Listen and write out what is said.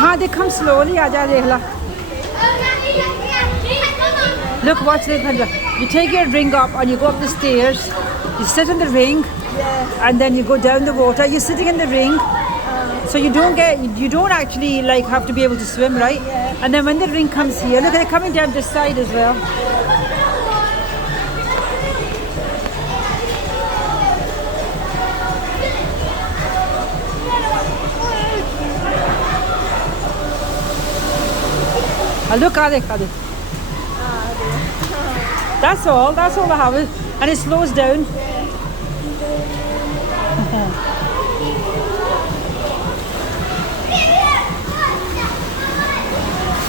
हाँ they come slowly. आजा देख ला. Look, watch this. You take your ring up and you go up the stairs. You sit in the ring, and then you go down the water. You're sitting in the ring, so you don't actually like have to be able to swim, right? And then when the ring comes here, look, they're coming down this side as well. Look, are they? That's all I have, and it slows down.